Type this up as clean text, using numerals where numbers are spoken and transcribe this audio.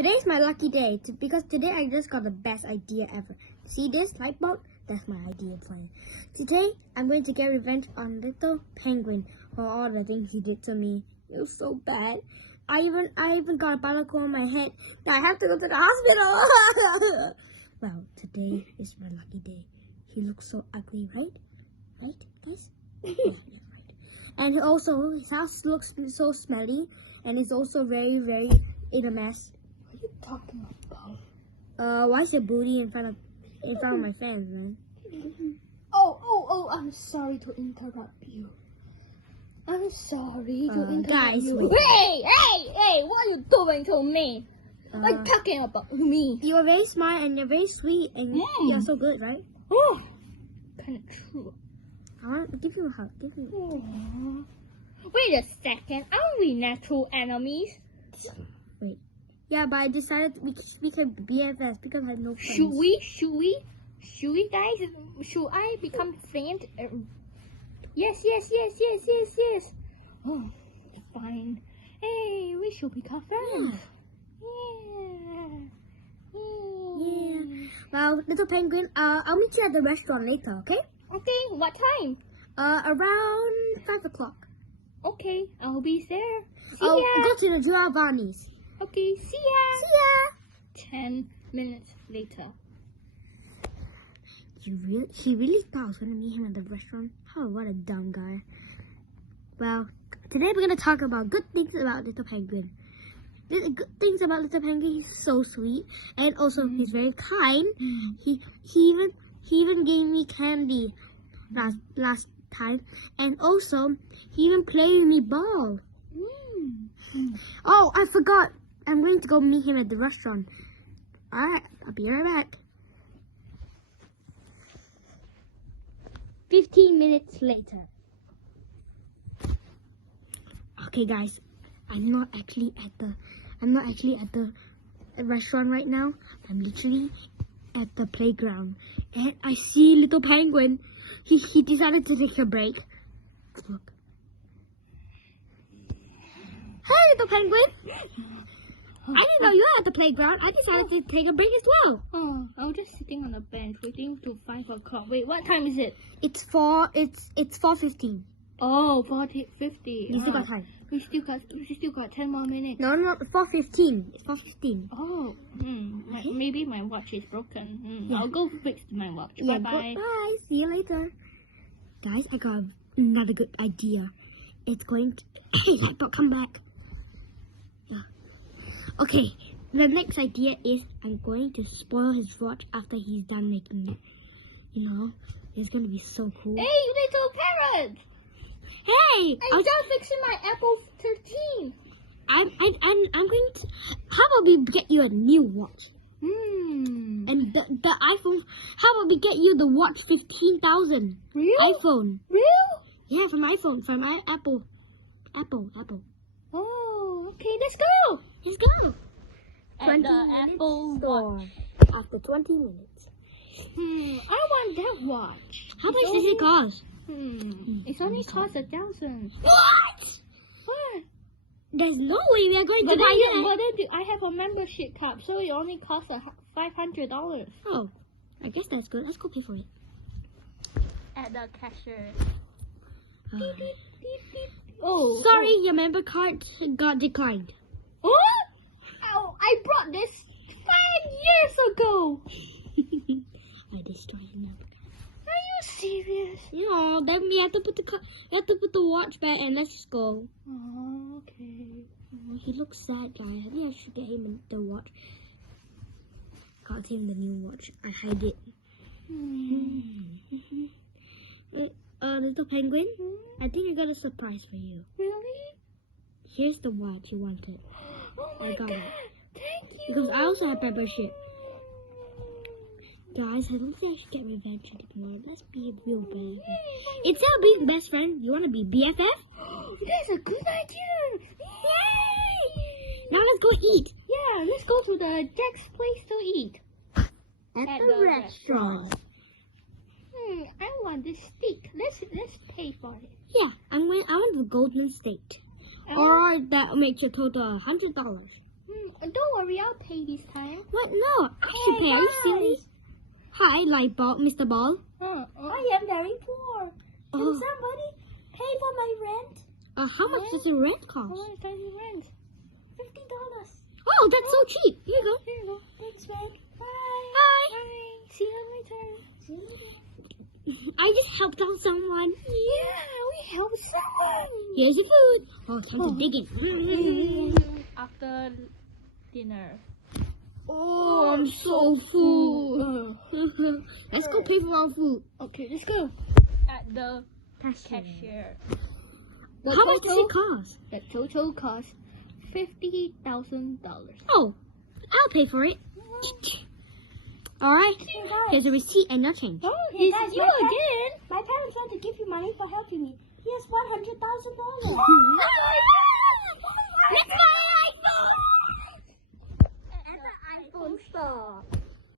Today's my lucky day because today I just got the best idea ever. See this light bulb? That's my idea plan. Today I'm going to get revenge on little penguin for all the things he did to me. It was so bad. I even got a barnacle on my head. I have to go to the hospital. Well, today is my lucky day. He looks so ugly, right? Right, guys? Yeah, right. And also, his house looks so smelly, and it's also very, very in a mess. What are you talking about? Why is your booty in front of my fans, man? Oh, I'm sorry to interrupt you. I'm sorry to interrupt guys, you. wait. Hey, what are you doing to me? What are you talking about me? You are very smart and you're very sweet and you're so good, right? Oh, kind of true. I want to give you a hug. Give me. Aww. Wait a second, aren't we natural enemies? Wait. Yeah, but I decided we can be BFFs because I have no friends. Should we, guys? Should I become friends? Yes. Oh, fine. Hey, we should become friends. Yeah. Well, little penguin, I'll meet you at the restaurant later, okay? Okay, what time? Around 5 o'clock. Okay, I'll be there. See I'll ya. go to the Giovanni's. Okay, see ya. See ya. 10 minutes later. He really thought I was going to meet him at the restaurant? Oh, what a dumb guy. Well, today we're going to talk about good things about little penguin. The good things about little penguin, he's so sweet. And also, he's very kind. He even gave me candy last time. And also, he even played with me ball. Oh, I forgot. I'm going to go meet him at the restaurant. Alright, I'll be right back. 15 minutes later. Okay, guys, I'm not actually at the restaurant right now. I'm literally at the playground, and I see little penguin. He decided to take a break. Look. Hey, little penguin. I didn't know you were at the playground. I decided to take a break as well. Oh, I was just sitting on the bench waiting till 5 o'clock. Wait, what time is it? It's 4:15. Oh, 4:50. You still got time. We still got 10 more minutes. No, 4:15. It's 4:15. Oh, maybe my watch is broken. I'll go fix my watch. Yeah, Bye. Bye. See you later. Guys, I got another good idea. It's going to... Hey, don't come back. Yeah. Okay, the next idea is I'm going to spoil his watch after he's done making it. You know, it's going to be so cool. Hey, little parrot! Hey! I'm just fixing my Apple 13. I'm going to... How about we get you a new watch? And the iPhone... How about we get you the watch 15,000? Real? iPhone. Real? Yeah, from iPhone. From Apple. Apple. Oh, okay, let's go! Let's go. At the Apple Watch. After 20 minutes. I want that watch. How much does it cost? It's only cost 1,000. What? What? There's no way we are going to buy that. But then I have a membership card, so it only costs $500. Oh, I guess that's good. Let's go pay for it. At the cashier. Uh, Oh, sorry, your member card got declined. What? Oh, I brought this 5 years ago. I destroyed your member card. Are you serious? No, then we have to put the watch back and let's just go. Oh, okay. Oh, he looks sad, guy. I think I should get him the watch. Got him the new watch. I hide it. Little penguin, I think I got a surprise for you. Really? Here's the watch you wanted. Oh my God. Thank you. Because I also have membership. Guys, I don't think I should get revenge anymore. Let's be a real bad friend. Instead of being best friend, you want to be BFF? That's a good idea. Yay! Now let's go eat. Yeah, let's go to the Jack's place to eat. At the restaurant. I want this steak. Let's pay for it. Yeah, I want the golden steak. Or that will make your total $100. Don't worry, I'll pay this time. What? No, I should pay. Are you serious? Hi, light bulb, Mr. Ball. I am very poor. Can somebody pay for my rent? How much does the rent cost? How much does the rent? $50. Oh, that's so cheap. Here you go. Here you go. Thanks, man. Bye. Bye. Bye. See you later. See you later. I just helped out someone. Yeah, we helped someone. Here's your food. Oh, time to dig in. After dinner. Oh, I'm so full. Let's go pay for our food. Okay, let's go. At the cashier. How much does it cost? The total cost $50,000. Oh, I'll pay for it. All right. Here's a receipt and nothing. Oh, it's guys, you again. My parents want to give you money for helping me. Here's $100,000. It's my iPhone. At the iPhone store.